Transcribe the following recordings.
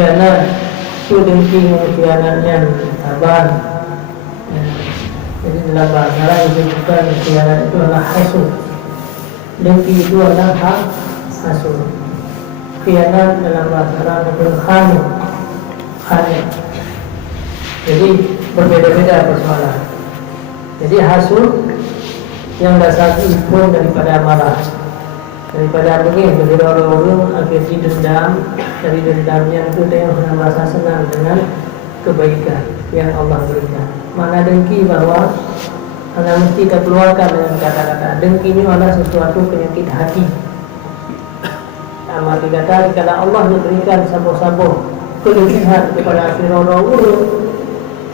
khianat, itu dengki khianatnya abang. Jadi dalam bahasa Arab disebutkan khianat itu adalah hasud, dengki itu adalah hasud. Khianat dalam bahasa Arab itu khanat. Jadi berbeda-beda persoalan. Jadi hasud yang dasar pun daripada marah, daripada begini, dari orang-orang akhirnya dendam, dari dendamnya itu dia yang merasa senang dengan kebaikan yang Allah berikan. Mana dengki bahwa anda mesti kita keluarkan dengan kata-kata. Dengki ini adalah sesuatu penyakit hati. Amat dikata kalau Allah memberikan sabo-sabo kelebihan kepada orang urut,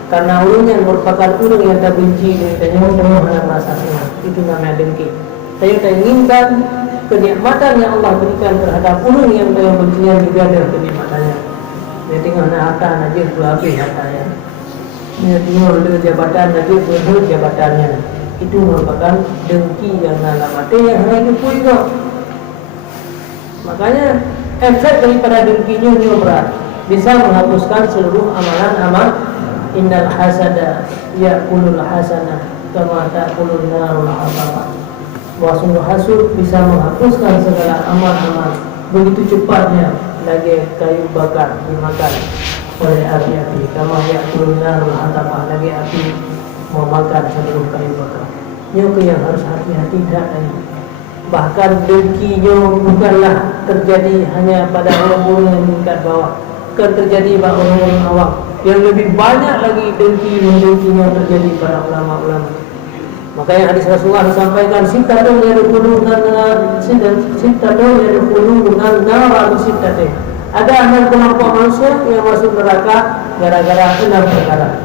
karena urutnya merupakan urut yang tak benci dan yang anda merasa senang, itu namanya dengki. Saya inginkan kenikmatan yang Allah berikan terhadap urut yang saya bencinya juga ada kenikmatannya. Dia tinggal nak harta aja dua habis hartanya. Dia tinggal ada jabatan aja dua jabatannya. Itu merupakan dengki yang dalam hati yang hanya itu juga. Makanya efek daripada dengkinya ini berat, bisa menghapuskan seluruh amalan-amal. Innal hasada ya'kulul hasanah kama ta'kulun narul hatabah. Bahwa hasud bisa menghapuskan segala amal-amal begitu cepatnya lagi kayu bakar dimakan oleh api-api. Kama ya'kulun narul hatabah, lagi api memakan seluruh kayu bakar. Ini yang harus hati-hati dan bahkan dengkinya bukanlah terjadi hanya pada orang-orang yang tingkat bawah, bukan terjadi pada orang-orang awam. Yang lebih banyak lagi dengkinya terjadi pada ulama-ulama. Makanya hadis Rasulullah disampaikan sitatun yadkhulun nar sitatun. Ada 6 kelompok manusia yang masuk neraka gara-gara 6 perkara.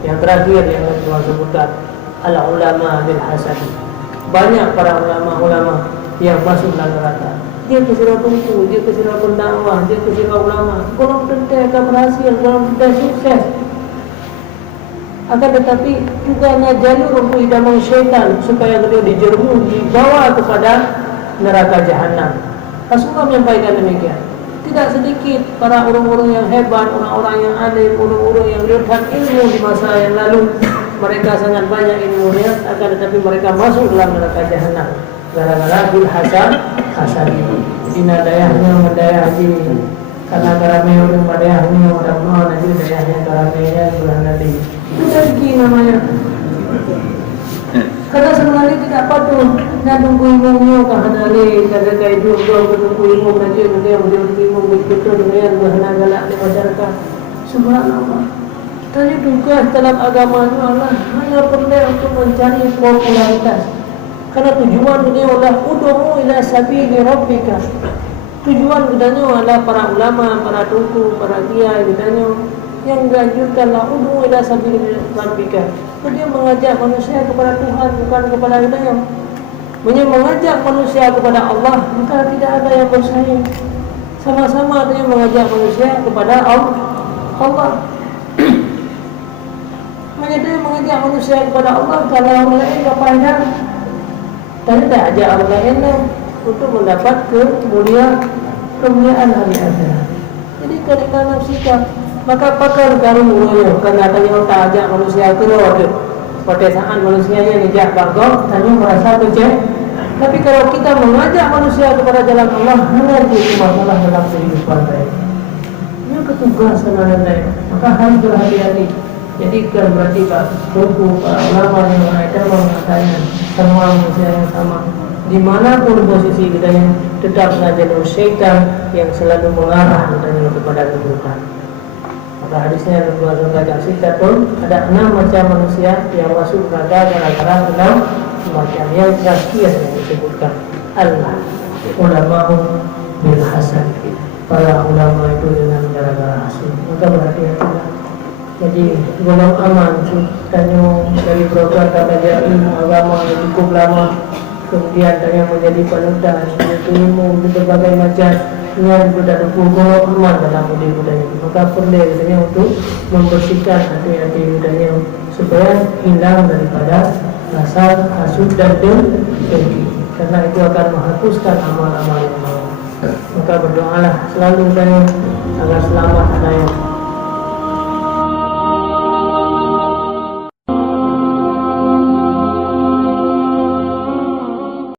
Yang terakhir yang Rasulullah sebutkan al-ulama bil hasad. Banyak para ulama-ulama yang masuk neraka. Dia kesirah tunggu, dia kesirah pendakwah, dia kesirah ulama. Belum tentu akan berhasil, belum tentu sukses. Akan tetapi juga ada jalur untuk idaman syaitan supaya beliau dijerumus, dibawa kepada neraka jahanam. Rasulullah menyampaikan demikian. Tidak sedikit para orang-orang yang hebat, orang-orang yang alim, orang-orang yang lihat ilmu di masa yang lalu, mereka sangat banyak ilmunya, akan tetapi mereka masuk dalam neraka jahanam gara-gara bil hasan ini. Dina dayahnya mendayah haji, karena karame orang madayahnya orang mau nanti dayahnya karamenya bulan nanti. Itu dengki namanya. Karena sebenarnya tidak patuh. Nak tunggu imamnya kahanali, kada kaya dua tunggu imam nanti dia imam begitu dengan bahan galak di masyarakat. Subhanallah. Tadi tugas dalam agama itu adalah hanya perlu untuk mencari popularitas. Karena tujuan dunia adalah ud'u ila sabili rabbika. Tujuan kita adalah para ulama, para tuku, para kiai kita yang dianjurkanlah ud'u ila sabili rabbika. Dia mengajak manusia kepada Tuhan, bukan kepada kita. Mengajak manusia kepada Allah, maka tidak ada yang bersaing. Sama-sama dia mengajak manusia kepada Allah. Dia mengajak manusia kepada Allah, kalau orang lain kepada tapi tak ajak orang lain untuk mendapat kemuliaan hari akhirat. Jadi kerana sikap, maka pakar karu uroyo, karena tanya tak ajak manusia keluar tu. Pada saat manusia yang dijak bangkok, tanya merasa kecil. Tapi kalau kita mengajak manusia kepada jalan Allah, hanya itu masalah dalam kehidupan saya. Ini ketugasan anda, maka harus berhati-hati. Jadi kan berarti Pak Buku, para ulama yang mereka mengatakan semua manusia yang sama. Dimanapun posisi kita yang tetap saja syaitan yang selalu mengarah kepada keburukan. Maka hadisnya Rasulullah SAW sitatun, ada 6 macam manusia yang masuk neraka gara-gara 6 macam yang terakhir yang disebutkan. Allah ulama bil hasan. Para ulama itu dengan gara-gara hasil. Maka berhati-hatilah. Jadi belum aman tanya dari program kata dia ilmu agama yang cukup lama, kemudian tanya menjadi panutan, yaitu ilmu berbagai macam dengan budaya golongan aman dalam budaya. Maka perlu katanya untuk membersihkan hati-hati budaya supaya hilang daripada rasa hasud dan dengki, karena itu akan menghapuskan amal-amal yang lain. Maka berdoalah selalu tanya agar selamat ada yang